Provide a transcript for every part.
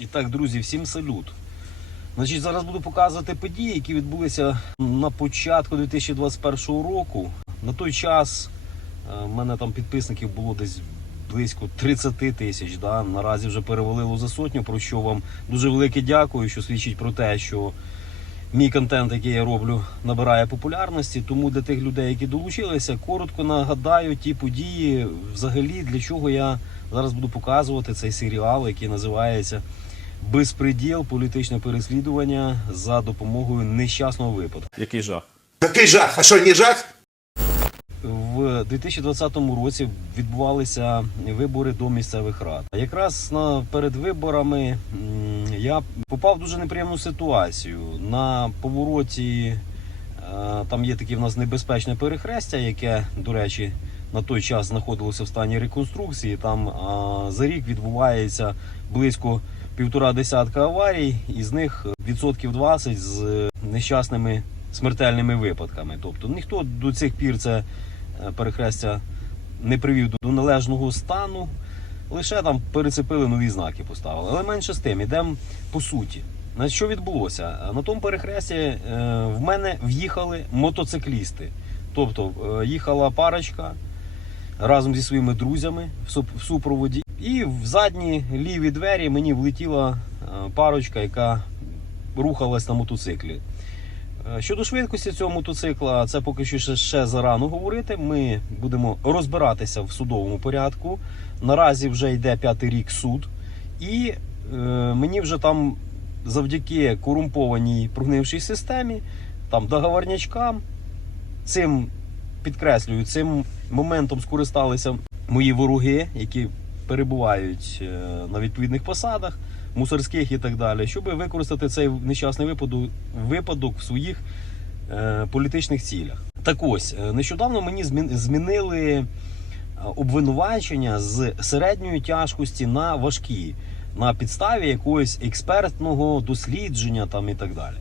І так, друзі, всім салют. Значить, зараз буду показувати події, які відбулися на початку 2021 року. На той час е, в мене там підписників було десь близько 30 тисяч. Да? Наразі вже перевалило за сотню, про що вам дуже велике дякую, що свідчить про те, що мій контент, який я роблю, набирає популярності. Тому для тих людей, які долучилися, коротко нагадаю ті події, взагалі для чого я зараз буду показувати цей серіал, який називається Безпреділ, політичне переслідування за допомогою нещасного випадку. Який жах? Какой жах? А что, не жах? В 2020 році відбувалися вибори до місцевих рад. Якраз на перед виборами я попав в дуже неприємну ситуацію. На повороті е, там є таке в нас небезпечне перехрестя, яке, до речі, на той час знаходилося в стані реконструкції. Там а, за рік відбувається близько півтора десятка аварій, із них відсотків 20 з нещасними смертельними випадками. Тобто ніхто до цих пір це е, перехрестя не привів до- належного стану. Лише там перецепили нові знаки, поставили. Але менше з тим, ідемо по суті. На що відбулося? Е, На тому перехресті е, в мене в'їхали мотоциклісти. Тобто е, їхала парочка разом зі своїми друзями в супроводі. І в задні ліві двері мені влетіла е, парочка, яка рухалась на мотоциклі. Е, Щодо швидкості цього мотоцикла, це поки що ще, зарано говорити. Ми будемо розбиратися в судовому порядку. Наразі вже йде п'ятий рік суд, і е, мені вже там завдяки корумпованій прогнившій системі, там договорнячкам, цим підкреслюю, цим моментом скористалися мої вороги, які перебувають е, на відповідних посадах, мусорських і так далі, щоб використати цей нещасний випадок, випадок в своїх е, політичних цілях. Так ось, е, нещодавно мені змінили обвинувачення з середньої тяжкості на важкі, на підставі якогось експертного дослідження там і так далі.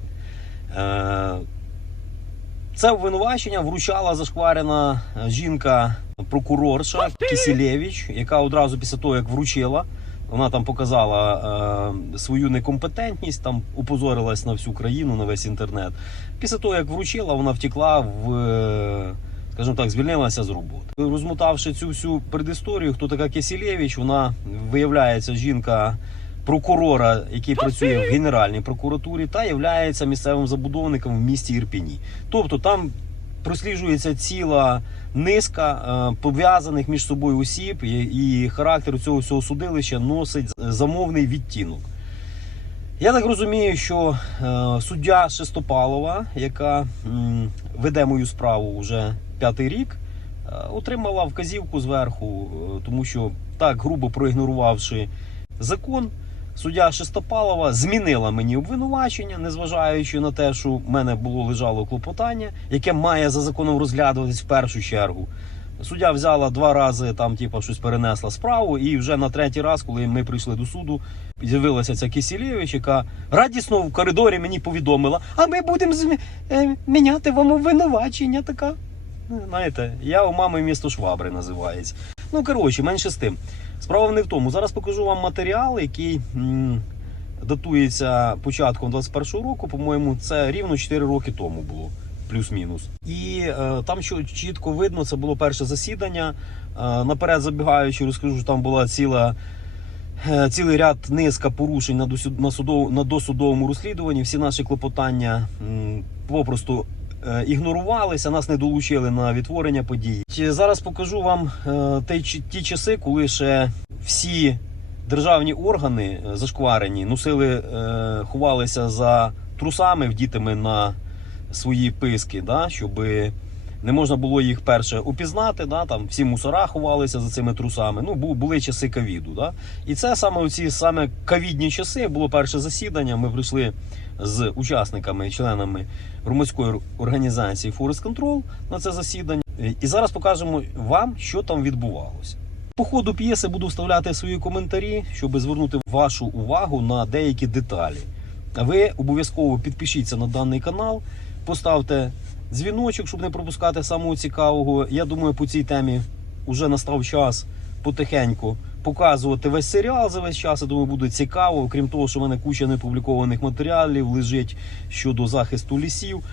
Це обвинувачення вручала зашкварена е, жінка прокурорша Кісілєвич, яка одразу після того, як вручила, вона там показала е, свою некомпетентність, там упозорилась на всю країну, на весь інтернет. Після того, як вручила, вона втекла в, е, скажімо так, звільнилася з роботи. Розмотавши цю всю предісторію, хто така Кісілєвич, вона виявляється жінка прокурора, який працює в Генеральній прокуратурі, та є місцевим забудовником в місті Ірпіні. Тобто там просліджується ціла низка е, пов'язаних між собою осіб, і, і характер цього всього судилища носить замовний відтінок. Я так розумію, що е, суддя Шестопалова, яка м, веде мою справу вже п'ятий рік, е, отримала вказівку зверху, е, тому що так грубо проігнорувавши закон, суддя Шестопалова змінила мені обвинувачення, незважаючи на те, що в мене було лежало клопотання, яке має за законом розглядуватись в першу чергу. Суддя взяла два рази там, типу, щось перенесла справу, і вже на третій раз, коли ми прийшли до суду, з'явилася ця Кисілєвич, яка радісно в коридорі мені повідомила: а ми будемо змі- е, міняти вам обвинувачення. Така. Ну, Знаєте, я у мами місто Швабри називається. Ну, коротше, менше з тим. Справа не в тому. Зараз покажу вам матеріал, який датується початком 21-го року. По-моєму, це рівно 4 роки тому було. Плюс-мінус. І е, там що чітко видно, це було перше засідання. Е, наперед забігаючи, розкажу, що там була ціла. е, Цілий ряд низка порушень на досуд- на судов- на досудовому розслідуванні. Всі наші клопотання попросту ігнорувалися, нас не долучили на відтворення подій. Зараз покажу вам е, ті часи, коли ще всі державні органи е, зашкварені носили, е, ховалися за трусами, вдітими на свої писки, да, щоб не можна було їх перше опізнати. Да, там всі мусора ховалися за цими трусами. Ну, бу- були часи ковіду. Да. І це саме оці саме ковідні часи було перше засідання. Ми прийшли з учасниками, членами громадської організації Forest Control на це засідання. І зараз покажемо вам, що там відбувалося. По ходу п'єси буду вставляти свої коментарі, щоб звернути вашу увагу на деякі деталі. А ви обов'язково підпишіться на даний канал, поставте дзвіночок, щоб не пропускати самого цікавого. Я думаю, по цій темі вже настав час потихеньку показувати весь серіал за весь час. Я думаю, буде цікаво. Крім того, що в мене куча непублікованих матеріалів лежить щодо захисту лісів,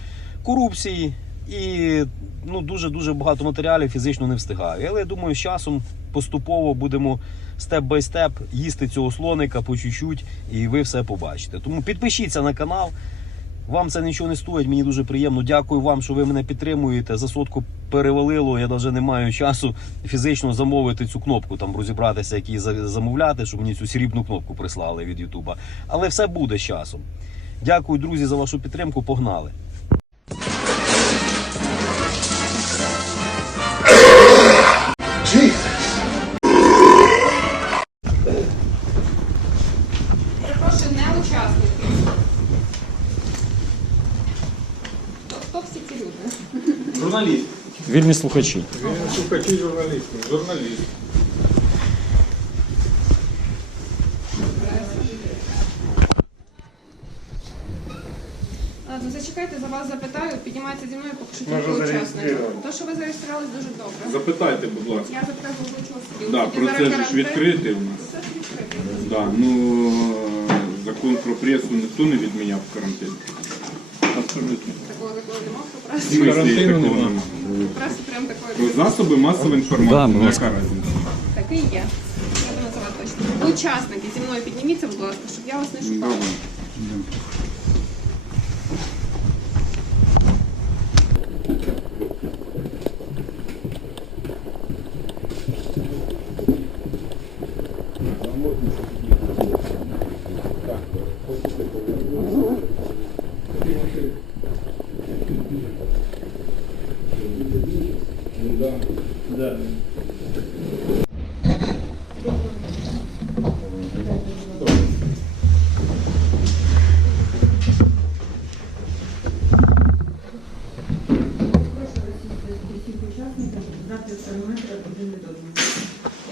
корупції і ну, дуже дуже багато матеріалів фізично не встигаю. Але я думаю, з часом поступово будемо степ бай степ їсти цього слоника по чуть-чуть, і ви все побачите. Тому підпишіться на канал. Вам це нічого не стоїть, мені дуже приємно. Дякую вам, що ви мене підтримуєте. За сотку перевалило. Я навіть не маю часу фізично замовити цю кнопку, там розібратися, як її замовляти, щоб мені цю срібну кнопку прислали від Ютуба. Але все буде з часом. Дякую, друзі, за вашу підтримку. Погнали! Вільні слухачі. Слухачі журналістів. Журналіст. Ладно, зачекайте, за вас запитаю, піднімайте зі мною, поки що тільки учасники. зареєстрировано. То, що ви зареєструвались, дуже добре. Запитайте, будь ласка. Я запитаю головуючого судді. Да, процес ж відкритий у нас. Все ж відкритий. Да, ну закон про пресу ніхто не відміняв карантин. Абсолютно. Такого такого нема про В смислі, Карантину. Прям такої. Засоби масової інформації. Да, яка різниця? Такий є. Я називати точно. Учасники, зі мною підніміться, будь ласка, щоб я вас не шукала. Давай. Прошу російських всіх учасників за півтора метра один від одного.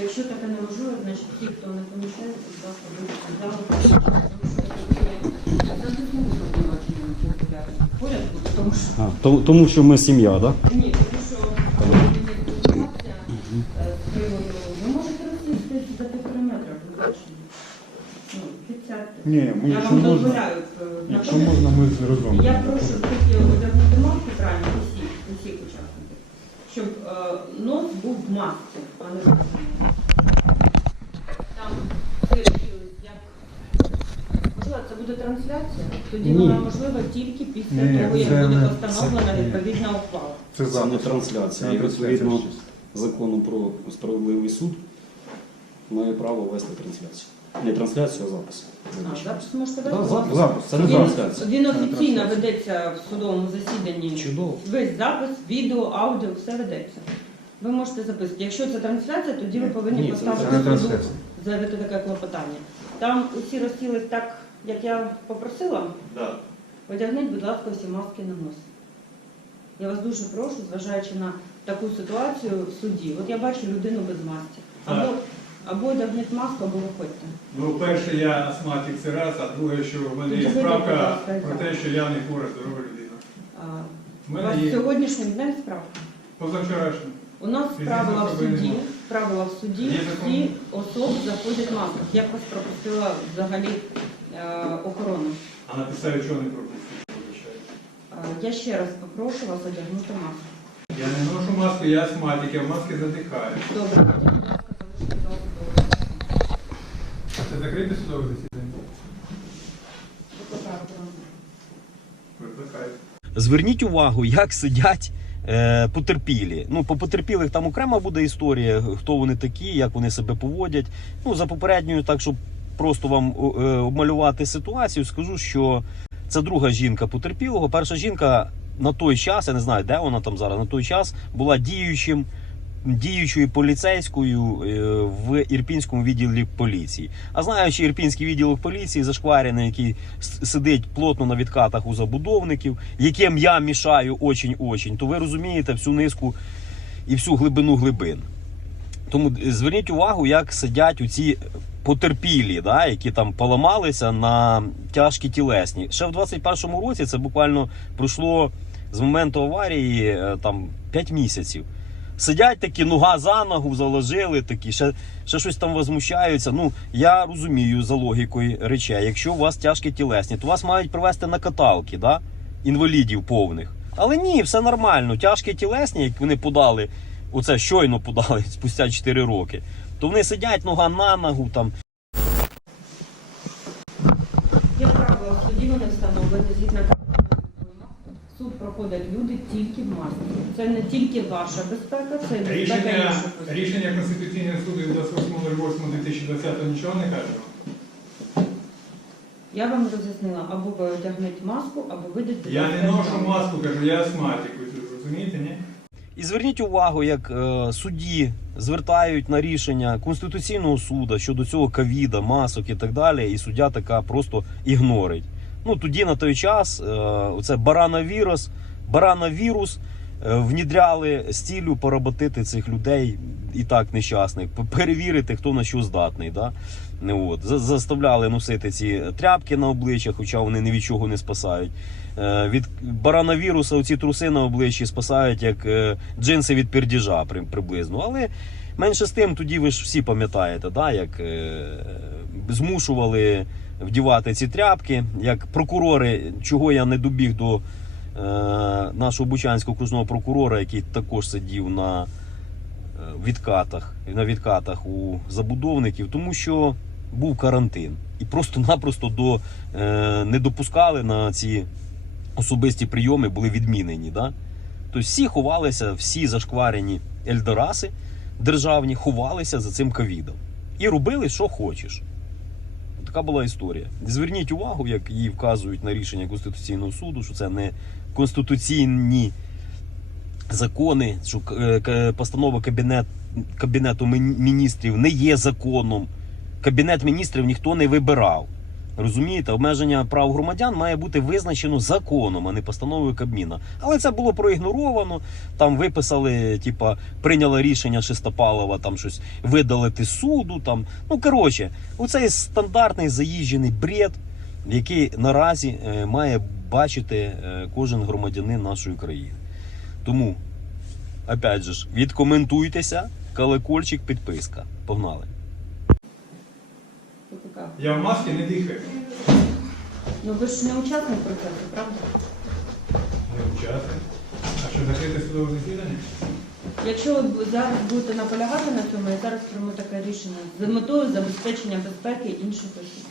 Якщо таке неможливо, значить ті, хто не поміщається, будь ласка, будуть з залу. Завжди знову повноваження окуляри. Поряд буде, тому що А, тому, тому що ми сім'я, так? Да? ні, тому що мені е, ви можете розсісти за півтора метра. Ну, підсядьте. Ні, ми, Я якщо вам можна, дозволяю. е, якщо можна, ми разом. Я прошу тільки одягнути маску правильно усіх, усіх учасників, щоб е, нос був в масці, а не в масці. Там вирішили, як можливо, це буде трансляція, тоді Ні. вона можлива тільки після Ні, того, як це буде не- постановлена це- відповідна ухвала. Це Це не запис. трансляція. Це І не відповідно трансляція. закону про справедливий суд має право вести трансляцію. Не трансляцію, а запис. А, запис можете Да, вести? запис. Запис. Це не Він, трансляція. він офіційно ведеться в судовому засіданні. Чудово. Весь запис, відео, аудіо, все ведеться. Ви можете записати. Якщо це трансляція, тоді ви повинні Ні, це поставити суду, заявити таке клопотання. Там усі розсілись так, як я попросила. Одягніть, будь ласка, всі маски на нос. Я вас дуже прошу, зважаючи на таку ситуацію в суді. От я бачу людину без маски. Або, або одягніть маску, або виходьте. Ну, перше, я астматик це раз, а друге, що в мене є справка про те, що я не хвора здорова людина. У вас є сьогоднішнім днем справка. позавчорашній. У нас правила в суді, правила в суді, всі особи заходять в масках. Як вас пропустила взагалі е, охорона? А на підставі чого не пропустив. Е, я ще раз попрошу вас одягнути маску. Я не ношу маску, я астматик, я в маски задихаю. Добре, будь ласка, залиште Це закрите судове засідання? засідання. Викликайте. Зверніть увагу, як сидять е, потерпілі. Ну, по потерпілих там окрема буде історія, хто вони такі, як вони себе поводять. Ну, за попередньою, так щоб просто вам е, обмалювати ситуацію, скажу, що це друга жінка потерпілого. Перша жінка на той час, я не знаю, де вона там зараз, на той час була діючим. Діючою поліцейською е, в ірпінському відділі поліції. А знаючи ірпінський відділок поліції, зашкварений, який сидить плотно на відкатах у забудовників, яким я мішаю очень-очень, то ви розумієте всю низку і всю глибину глибин. Тому зверніть увагу, як сидять у ці потерпілі, да, які там поламалися на тяжкі тілесні. Ще в 21-му році це буквально пройшло з моменту аварії е, там 5 місяців. Сидять такі, нога за ногу заложили, такі, ще, ще щось там возмущаються. Ну, я розумію за логікою речей. Якщо у вас тяжкі тілесні, то вас мають привезти на каталки, да? інвалідів повних. Але ні, все нормально. Тяжкі тілесні, як вони подали, оце щойно подали спустя 4 роки, то вони сидять нога на ногу там. Як правило, в суді вони встановлені згідно суд проходять люди тільки в масці. Це не тільки ваша безпека, це і безпека Рішення, рішення Конституційного суду від 28.08.2020 нічого не каже. Я вам роз'яснила, або ви одягнете маску, або вийдете. Я не ношу маску, кажу, я астматик? І зверніть увагу, як е, судді звертають на рішення Конституційного суду щодо цього ковіда, масок і так далі, і суддя така просто ігнорить. Ну тоді на той час е, це барановірус, барановірус внідряли з ціллю поработити цих людей і так нещасних, перевірити, хто на що здатний. Да? Не от. Заставляли носити ці тряпки на обличчя, хоча вони ні від чого не спасають. Е, Від барановіруса ці труси на обличчі спасають як е, джинси від пердіжа приблизно. Але менше з тим, тоді ви ж всі пам'ятаєте, да, як е, змушували вдівати ці тряпки, як прокурори, чого я не добіг до е, нашого бучанського окружного прокурора, який також сидів на е, відкатах, на відкатах у забудовників, тому що був карантин. І просто-напросто до, е, не допускали на ці особисті прийоми, були відмінені. Да? Тобто всі ховалися, всі зашкварені ельдораси державні ховалися за цим ковідом. І робили, що хочеш. Така була історія. Зверніть увагу, як її вказують на рішення Конституційного суду, що це не конституційні закони, що е, постанова Кабінет, Кабінету міністрів не є законом. Кабінет міністрів ніхто не вибирав. Розумієте, обмеження прав громадян має бути визначено законом, а не постановою Кабміна. Але це було проігноровано. Там виписали, типа, прийняли рішення Шестопалова там щось видалити суду. Там. Ну коротше, оцей стандартний заїжджений бред, який наразі е, має бачити е, кожен громадянин нашої країни. Тому, опять же, ж, відкоментуйтеся, колокольчик, підписка. Погнали. Я в масці не дихаю. Ну ви ж не учасник процесу, правда? Не учасник. А що закрите судове засідання? Якщо ви зараз будете наполягати на цьому, я зараз прийму таке рішення з метою забезпечення безпеки інших осіб.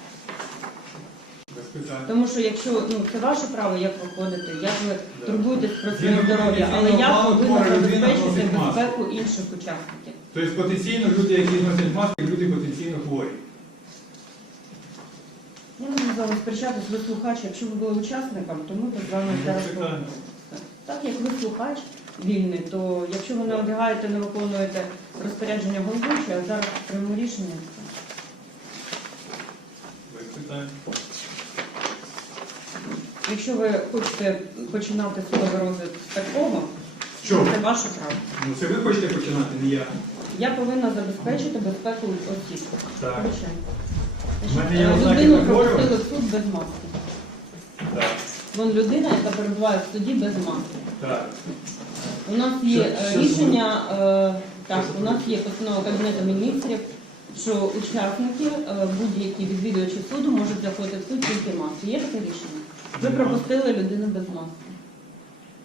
Питань. Тому що якщо ну це ваше право, як ви ходите, як ви турбуєтесь про своє здоров'я, але я плану повинна хвора людина забезпечити носить маску. безпеку інших учасників. Тобто потенційно люди, які носять маски, люди потенційно хворі. Я не можу з вами сперечатись, ви слухач. Якщо ви були учасником, то ми з вами Без зараз говоримо. Так як ви слухач вільний, то якщо ви не одягаєте, не виконуєте розпорядження головуючого, я зараз прийму рішення. Без питань. Якщо ви хочете починати судовий розгляд з такого, Що? це ваше право. Ну це ви хочете починати, не я. Я повинна забезпечити безпеку осіб. Так. Звичайно. У мене є Значить, ознаки Людину захворювання? пропустили в суд без маски. Так. Вон людина, яка перебуває в суді без маски. Так. У нас є Що- е, що рішення, е, так, у нас є постанова Кабінету міністрів, що учасники, е, будь-які відвідувачі суду можуть заходити в суд тільки маски. Є таке рішення? Ви пропустили людину без маски.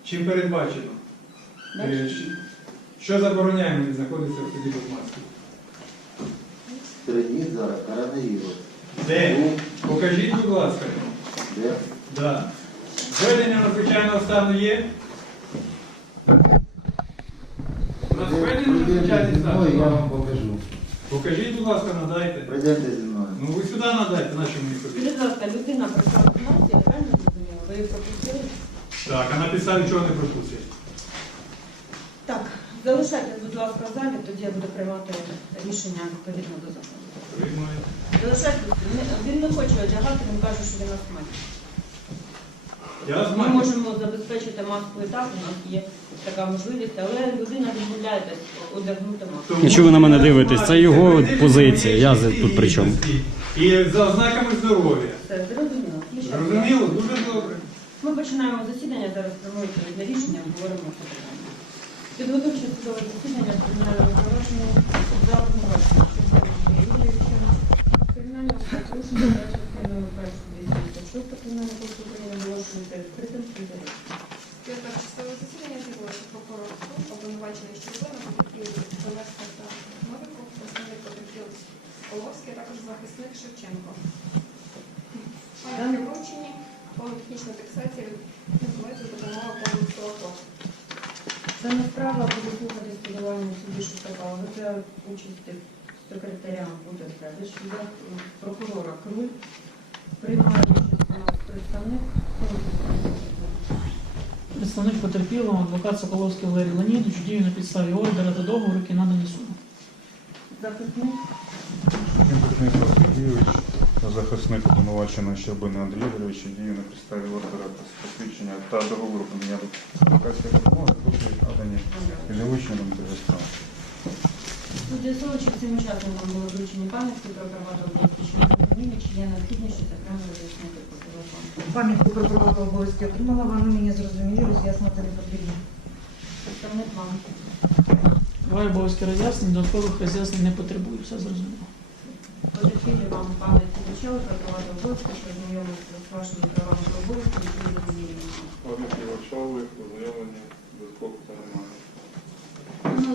Чим передбачено? Е, Бачите? Що забороняє мені знаходитися в суді без маски? Серед зараз коронавірус. Де? Покажіть, будь ласка. Де? Да. Введення надзвичайного стану є? У нас введення надзвичайний Прийдемте зі мною, я вам покажу. Покажіть, будь ласка, надайте. Прийдемте зі мною. Ну ви сюди надайте, на що мені. Скажіть, будь ласка, людина прийшла без маски? Ви пропустили? Так, а на підставі чого не пропустять? Так, залишайтесь, будь ласка, в залі, тоді я буду приймати рішення відповідно до закону. Видно. Залишайтесь, Він- не хоче одягати, він каже, що він астматик. Я Ми знаю. можемо забезпечити маску і так, у нас є така можливість, але людина відмовляється одягнути маску. Тому І чого ви на мене дивитесь? Це його позиція, я за- тут при чому? І за ознаками здоров'я. Все, зрозуміло. Зрозуміло? Дуже добре. Ми починаємо засідання, зараз приймемо відповідне рішення, говоримо про питання. Підготовче судове засідання кримінального провадження за обвинуваченням Юрійовича. Кримінального за частиною першої 256 кримінального кодексу України оголошується відкритим суді. П'яте судове засідання з'явилося прокурор обвинувачений Щербина, потерпілий Олешка та Новиков, представник потерпілий Половський, а також захисник Шевченко. Дані вручені технічна фіксація відбувається за допомогою повністю АТО. Дана справа буде слухати сподівання суді Шестакова за участі секретаря Буденкевич, суддя, м, прокурора Круль, у нас представник. Представник потерпілого, адвокат Соколовський Валерій Леонідович, діє на підставі ордера та договору, які надані суду. Захисник Дмитро Сергійович, захисник обвинуваченого Щербини Андрій Ігоровича, діє на підставі ордера та посвідчення та договору мене адвокатської допомоги, копії надані підвищеним до справи. Солочі цим учасникам були вручені пам'ятки про права та зміни, чи є необхідність окремо роз'яснити по телефону. Пам'ятку про права та обов'язки отримала, вони мені зрозумілі, роз'яснити не потрібно. Представник вам. Триває обов'язки роз'яснень, додаткових роз'яснень не потребує, все зрозуміло. Потерпілі вам пам'ятки вручали про права та обов'язки, що знайомиться з вашими правами та обов'язками, які ви. Пам'ятки Варшави, ознайомлені, додатково питань немає.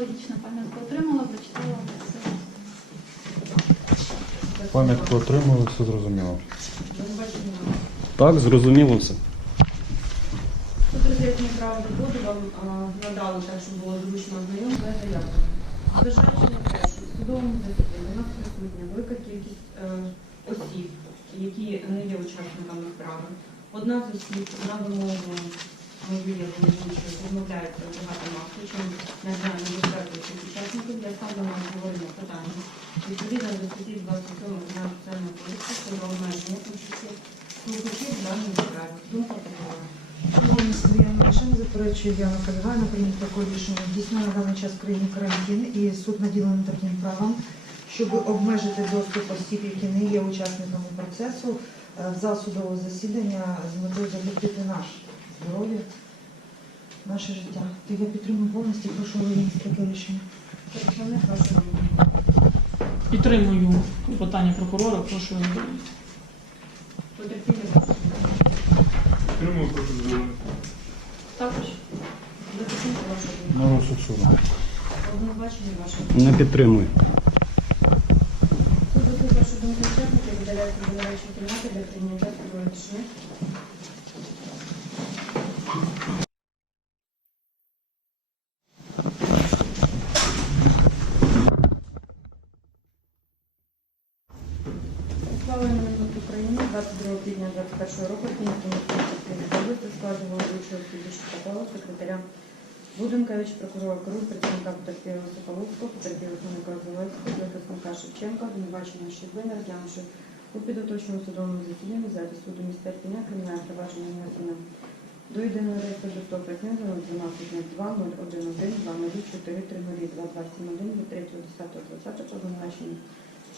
Аналогічно пам'ятку отримала, прочитала все. Пам'ятку отримали, все зрозуміло. Так, зрозуміло все. Тут роз'яснення права доходу вам а, надали так, щоб було зручно знайомство і заяву. Зважаючи на те, що в судовому засіданні у нас присутня велика кількість е, осіб, які не є учасниками справи. Одна з осіб на вимогу ми виявили, що чим не знаю, небезпеку цих учасників, я ставлю на обговорення питання. Відповідно до статті 27 Дня соціального кодексу щодо обмеження участі слухачів в даній справі. Думка прокурора. Шановні судді, я лише не заперечую, я наполягаю на прийняті такого рішення. Дійсно, на даний час в країні карантин і суд наділений таким правом, щоб обмежити доступ осіб, які не є учасниками процесу, е, в зал засідання з метою захистити наше здоров'я, наше життя. То я підтримую повністю, прошу винести таке рішення. Представник вашого Підтримую клопотання прокурора, прошу його довести. потерпілі Підтримую, прошу задовольнити. Також захисник вашого На розсуд суду. вашого. Не підтримую. Суд заслухав, що думки учасників видаляється до нарадчої кімнати для прийняття судового рішення. Квітня 2021 року Київської міської області в складі головуючого судді Шестакова, секретаря Буденкович, прокурора Кру, представника потерпілого Соколовського, потерпілого Ханика Зеленського, захисника Шевченка, обвинувачення Щербина, розглянувши у підготовчому судовому засіданні взяти суду міста Ірпеня кримінальне провадження внесено до єдиного реєстру до 100 претензій 12.02 011 204 30 2271 від 3.10.20 по обвинуваченню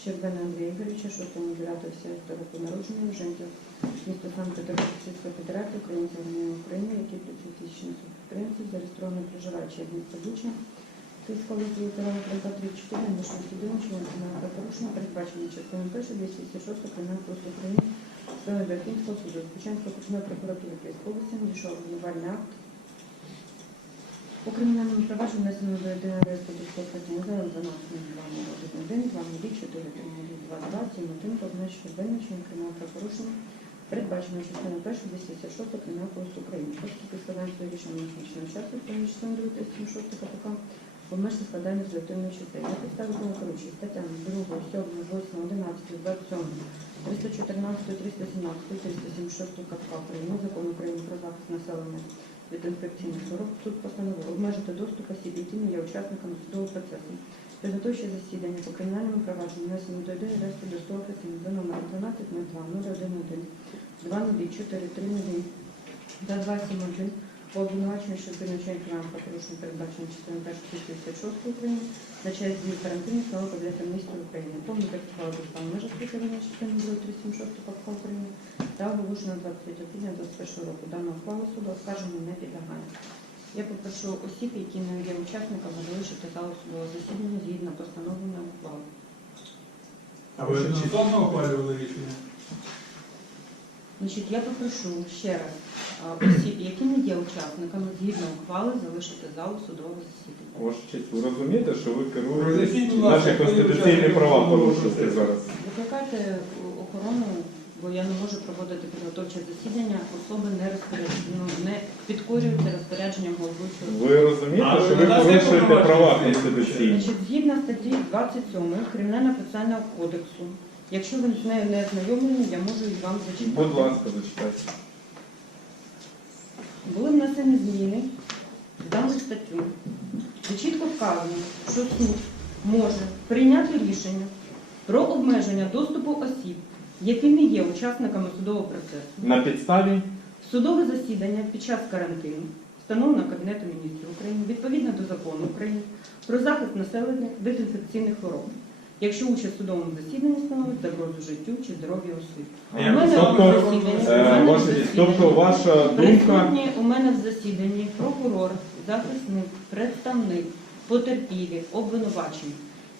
Щербина Андрія Ігоровича, 6.09 сектора року народження в Женків, Санкт-Петербург, Російської Федерації, українців громадян України, які підприємці, зареєстровані проживаючи як місто Буча, Київського літературного 34, нашого судового національного порушення, передбачені частиною 1 206 Кримінального Сторони Беркінського суду, Спочатку окружної прокуратури Київської області, надійшов обвинувальний акт у кримінальному провадженні внесено до єдиного реєстру до співпрацювання за 12.02.01, 2.04.02.2, 7.1, позначення визначення кримінального правопорушення, передбачено частиною 1 266 Кримінального кодексу України. Оскільки складання своє рішення на часу, відповідно частиною 2 376 КПК, обмежити складання результативної частини. На підставі того керуючи статтями 2, 7, 8, 11, 27, 314, 317, 376 КПК України, Закону України про захист населення від інфекційних хвороб, суд постановив обмежити доступ осіб, які не є учасниками судового процесу. Підготовче засідання по кримінальному провадженню внесено до єдиної реєстру до 100 офіційних за номером 12 02 011 204 30 та 271 по обвинуваченню, що визначає кримінального порушення передбачення частиною 1 56 України на час дії карантину слава для міста України. Повний текст справи доставлено межа спеціальної частини 2 376 КПК України та оголошено 23 квітня 2021 року. Дана ухвала суду оскарження не підлягає. Я попрошу осіб, які не є учасниками, залишити залу судового засідання згідно постановленої ухвали. А ви односовно ухвалювали рішення? Значить, я попрошу ще раз осіб, які не є учасниками, згідно ухвали, залишити залу судового засідання. Ваша честь, ви розумієте, що ви керуєте будь ласка, наші конституційні права порушуєте зараз? Викликайте охорону, бо я не можу проводити підготовче засідання, особи не розпоряджені, ну, не підкорюються розпорядженням головуючого. Ви розумієте, А що ви ви порушуєте повноваження права цієї конституційні? Значить, згідно статті 27 Кримінально-процесуального кодексу, якщо ви з нею не ознайомлені, я можу і вам зачитати. Будь ласка, зачитайте. Були внесені зміни в дану статтю, де чітко вказано, що суд може прийняти рішення про обмеження доступу осіб, які не є учасниками судового процесу, На підставі? Судове засідання під час карантину, встановлено Кабінетом міністрів України відповідно до закону України про захист населення від інфекційних хвороб, якщо участь в судовому засіданні становить загрозу життю чи здоров'ю осіб. У мене Тобто, в ваша засіданні Тобто ваша думка у мене в засіданні прокурор, захисник, представник, потерпілі, обвинувачені.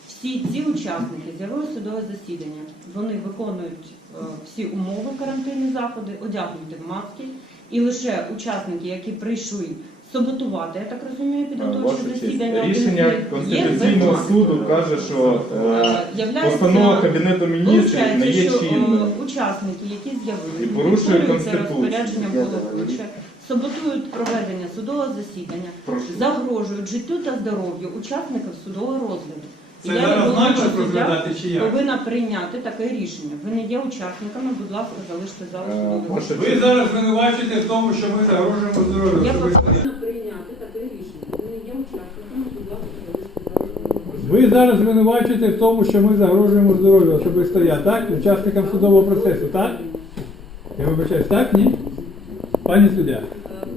Всі ці учасники з'явилися судове засідання. Вони виконують е, всі умови карантинні заходи, одягнуті в маски. І лише учасники, які прийшли саботувати, я так розумію, підготовче засідання, рішення Конституційного суду каже, що е, Е, постанова Кабінету міністрів не є чинною. е, учасники, які з'явилися, порушуються розпорядженням головуюча, саботують проведення судового засідання, Прошу. загрожують життю та здоров'ю учасників судового розгляду. Це я зараз суддя розглядати чи як? повинна прийняти таке рішення. Ви не є учасниками, будь ласка, залиште залу Е, судового ваша засідання. Ви зараз звинувачуєте в тому, що ми загрожуємо здоров'ю. Я особисто. повинна прийняти таке рішення. Ви не є учасниками, будь ласка, залиште. Ви зараз звинувачуєте в тому, що ми загрожуємо здоров'ю особисто я, так? Учасникам судового процесу, так? Я вибачаюсь, так? Ні? Пані суддя.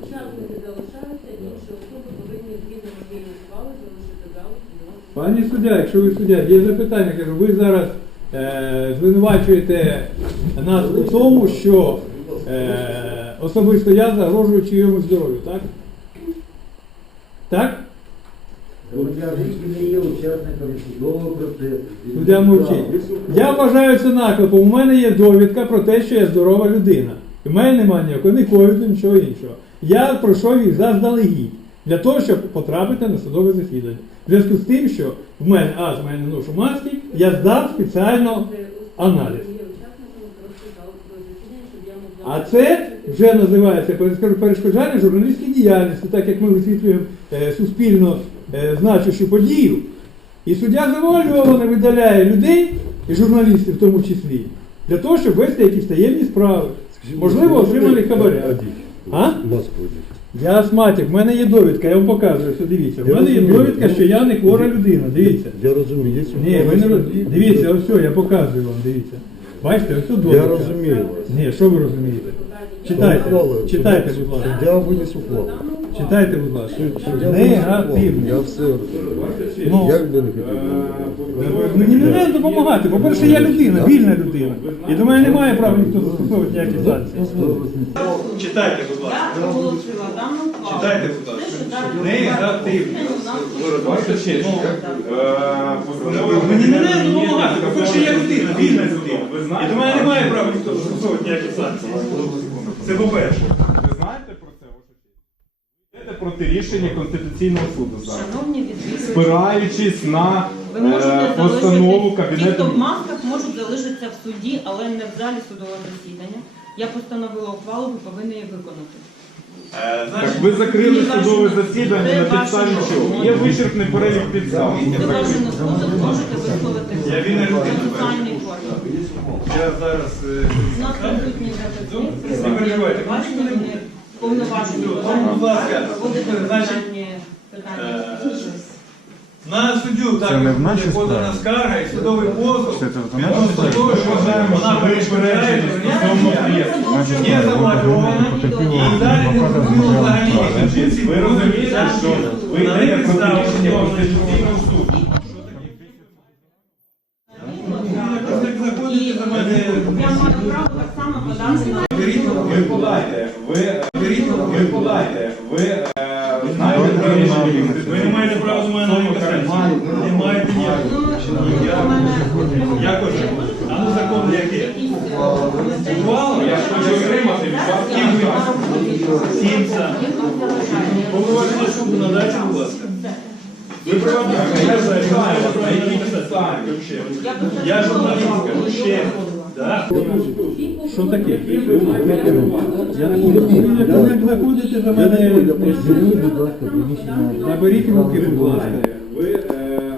Учасники залишаються, інші особи повинні згідно моєї ухвали залишити залу судового Пані суддя, якщо ви суддя, є запитання, кажу, ви зараз е, звинувачуєте нас у тому, що е, особисто я загрожую чиємусь здоров'ю, так? Так? Учасники не є учасниками судового процесу. Суддя мовчить. Я вважаю це наклепом. У мене є довідка про те, що я здорова людина. У мене немає ніякого ні ковіду, нічого іншого. Я пройшов їх заздалегідь для того, щоб потрапити на судове засідання. В зв'язку з тим, що в мене, а з мене ношу маски, я здав спеціально аналіз. А це вже називається перешкоджання- журналістській діяльності, так як ми висвітлюємо е, суспільно е, значущу подію. І суддя завуальовано видаляє людей, і журналістів в тому числі, для того, щоб вести якісь таємні справи. Можливо, отримали хабаря. А? Я астматик, в мене є довідка, я вам показую, що дивіться. В мене є довідка, що я не хвора людина, дивіться. Я розумію. Ні, ви не роз- дивіться, ось все, я показую вам, дивіться. Бачите, ось тут довідка. Я розумію вас. Ні, що ви розумієте? Читайте, Ухвала, читайте, будь ласка. Я виніс ухвалу. Читайте, будь ласка. Негативно. Я все. Ну, Як би не хотів. Мені не треба допомагати. По-перше, я людина, вільна людина. І до мене немає права ніхто застосовувати ніякі санкції. Читайте, будь ласка. Я дану. Читайте, будь ласка. Ваша честь, е, Мені не треба допомагати. По-перше, я людина, вільна людина. І до мене немає права ніхто застосовувати ніякі санкції. Це по-перше. ви знаєте про це, ваша честь? Йдете проти рішення Конституційного суду зараз. Шановні відвідувачі, Спираючись на ви можете е, постанову залишити, ті, Кабінету хто в масках, можуть залишитися в суді, але не в залі судового засідання. Я постановила ухвалу, ви повинні її виконати. Е, Так Значить, ви закрили Це судове ваше- засідання це на підставі чого? Є вичерпний перелік підстав. Суду, можете висловити Я вільна людина. процесуальний я зараз... е, У нас захисник, Не переживайте. бачите, вони повноважені Будь ласка, е, На суддю Це так не подана скарга і судовий позов. Це це в відносно того, що вона перешкоджає прийняття. приїзду. І далі не зрозуміло взагалі. Ви розумієте, що ви йдете проти рішення Конституційного суду. Як заходите до мене, Я маю право так само подати на беріть Ви подайте, ви, ви подайте, ви е, знаєте, Ви не маєте права до мене навіть касатися. Не маєте ніякого. Як ось? А ну закон який? Ухвала? Я ж хочу отримати від вас. Ким ви? Сімса. Повноваження суду надайте, будь ласка. Ви приватна я знаю, на якій підставі? Я Що таке? Я не можу. Ви заходите за мене. Наберіть руки, будь ласка.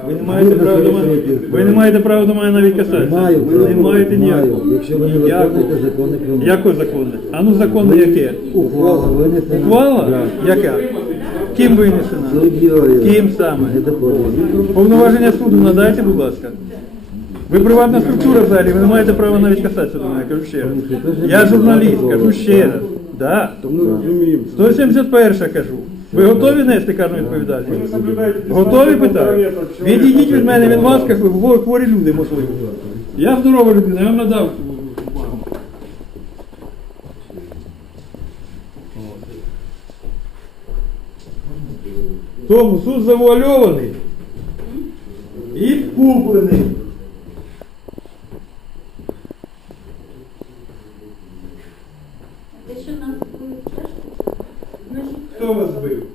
Ви не маєте права до мене. Ви не маєте права до мене навіть касатися. Ви не маєте ніякого. Якщо ви не Ніякого. виконуєте законне? А ну законне яке? Ухвала винесена. Ухвала? Яка? Ким винесена? Ким саме? Повноваження суду надайте, будь ласка. Ви приватна структура взагалі, ви не маєте права навіть касатися до мене, кажу ще раз. Я журналіст, кажу ще раз. Да. 171 кажу. Ви готові нести карну відповідальність? Готові питаю? Відійдіть від мене, він вас, ви хворі люди, можливо. Я здорова людина, я вам надав. Тому суд завуальований і куплений. Те, що нас будуть чашки, значить, Хто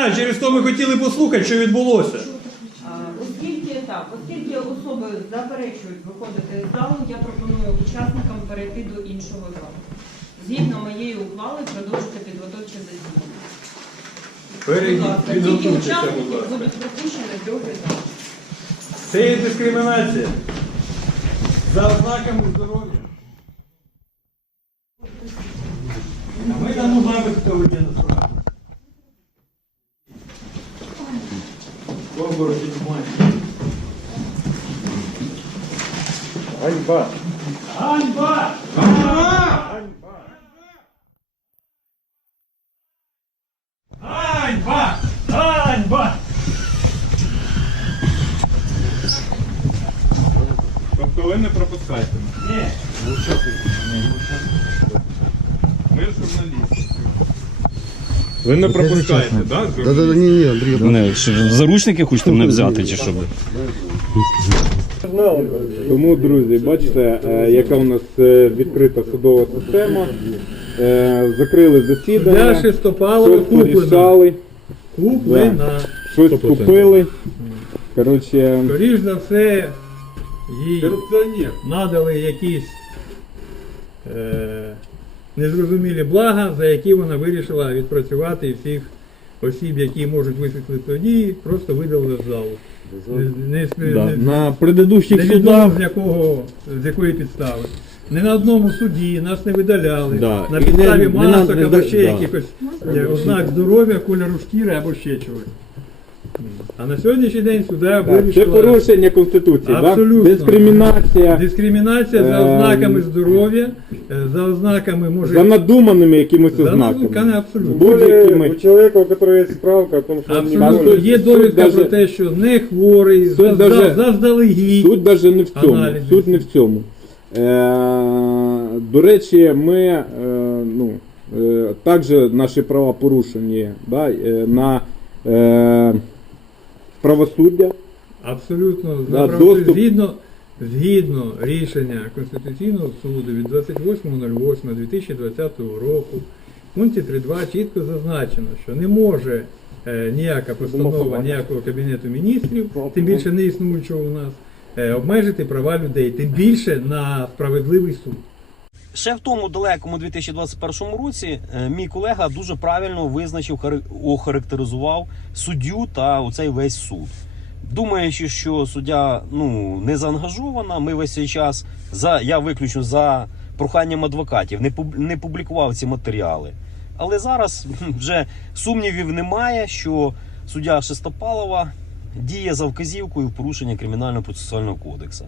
знаю, через то ми хотіли послухати, що відбулося. оскільки так, оскільки особи заперечують виходити з залу, я пропоную учасникам перейти до іншого залу. Згідно моєї ухвали продовжити підготовче засідання. Будь ласка, тільки Підготуйтеся, учасники ласка. будуть пропущені в другий зал. Це є дискримінація. За ознаками здоров'я. Оборот піднімає. Ганьба! Ганьба! Ганьба! Ганьба! Ви не пропускаєте, так? ні, ні, Андрій. Мене в заручники хочете мене взяти, чи що? Тому, друзі, бачите, е, яка у нас е, відкрита судова система. Е, Закрили Для засідання, Шестопалова щось куплена. порішали, Куплена. щось купили. Коротше, Скоріш за все, їй надали якісь е, незрозумілі блага, за які вона вирішила відпрацювати і всіх осіб, які можуть висвітлити тоді, просто видали з залу. Не, не, да, не, на предыдущих невідомо судах з якого з якої підстави. Не на одному суді нас не видаляли. Да, На і підставі не- масок не або да- ще да. якихось е, ознак здоров'я, кольору шкіри або ще чогось. А на сьогоднішній день суда Так, це порушення Конституції, да? Абсолютно. дискримінація дискримінація за Ем, ознаками здоров'я, е, за ознаками може за надуманими якимись за ознаками. абсолютно. Будь-якими. человека, у которого есть справка о том, что Абсолютно є довідка про те, що не хворий, Суть даже- заздалегідь. Суть навіть не в цьому. Аналізи. Суть не в цьому. Е, до речі, ми е, ну, е, також наші права порушені да, е, на е, правосуддя. Абсолютно за доступ- згідно, згідно рішення Конституційного суду від 28.08.2020 року в пункті 3.2 чітко зазначено, що не може е, ніяка постанова ніякого Кабінету міністрів, тим більше не існуючого у нас, е, обмежити права людей, тим більше на справедливий суд. Ще в тому далекому 2021 році е, мій колега дуже правильно визначив, охарактеризував суддю та оцей весь суд. Думаючи, що суддя ну не заангажована, ми весь цей час за я виключно за проханням адвокатів не не публікував ці матеріали. Але зараз вже сумнівів немає, що суддя Шестопалова діє за вказівкою в порушення кримінально процесуального кодексу.